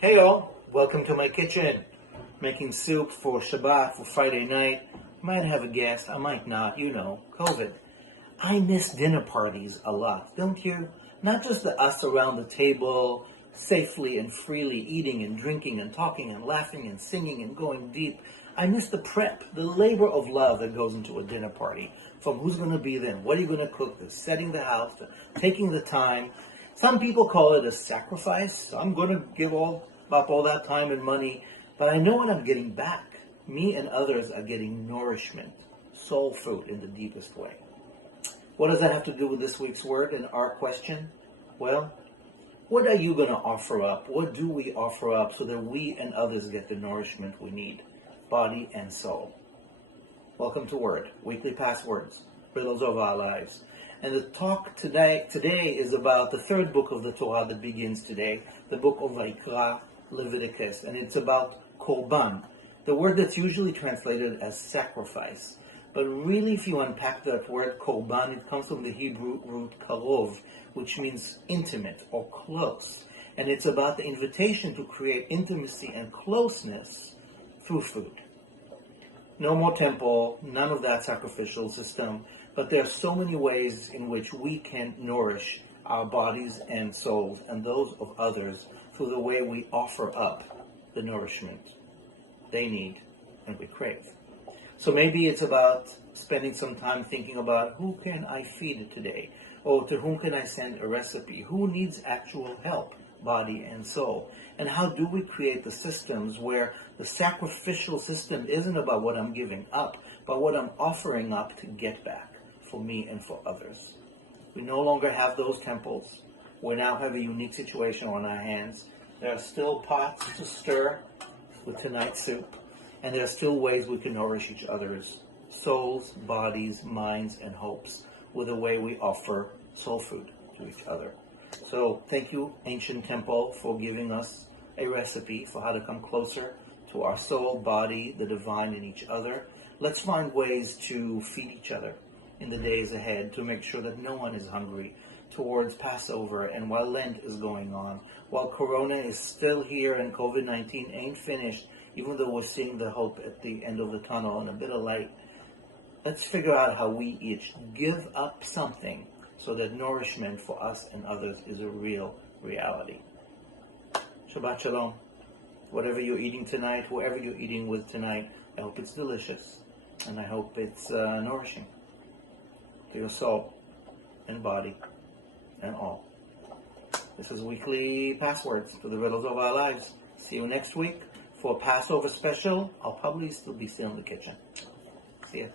Hey all, welcome to my kitchen. Making soup for Shabbat, for Friday night. Might have a guest, I might not, COVID. I miss dinner parties a lot, don't you? Not just the us around the table, safely and freely eating and drinking and talking and laughing and singing and going deep. I miss the prep, the labor of love that goes into a dinner party. From who's going to be there, what are you going to cook, the setting the house, the taking the time. Some people call it a sacrifice. I'm going to give up all that time and money, but I know what I'm getting back. Me and others are getting nourishment, soul food in the deepest way. What does that have to do with this week's word and our question? Well, what are you going to offer up? What do we offer up so that we and others get the nourishment we need, body and soul? Welcome to Word, weekly passwords, riddles of our lives. And the talk today is about the third book of the Torah that begins today, the book of Vayikra, Leviticus, and it's about KORBAN, the word that's usually translated as sacrifice. But really, if you unpack that word KORBAN, it comes from the Hebrew root karov, which means intimate or close. And it's about the invitation to create intimacy and closeness through food. No more temple, none of that sacrificial system, but there are so many ways in which we can nourish our bodies and souls and those of others through the way we offer up the nourishment they need and we crave. So maybe it's about spending some time thinking about who can I feed today, or to whom can I send a recipe, who needs actual help, body and soul, and how do we create the systems where the sacrificial system isn't about what I'm giving up, but what I'm offering up to get back for me and for others. We no longer have those temples. We now have a unique situation on our hands. There are still pots to stir with tonight's soup, and there are still ways we can nourish each other's souls, bodies, minds, and hopes with the way we offer soul food to each other. So thank you, ancient temple, for giving us a recipe for how to come closer to our soul, body, the divine in each other. Let's find ways to feed each other in the days ahead to make sure that no one is hungry towards Passover and while Lent is going on, while Corona is still here and COVID-19 ain't finished, even though we're seeing the hope at the end of the tunnel and a bit of light. Let's figure out how we each give up something so that nourishment for us and others is a real reality. Shabbat Shalom. Whatever you're eating tonight, whoever you're eating with tonight, I hope it's delicious and I hope it's nourishing to your soul and body and all. This is weekly passwords to the riddles of our lives. See you next week for Passover special. I'll probably still be in the kitchen. See ya.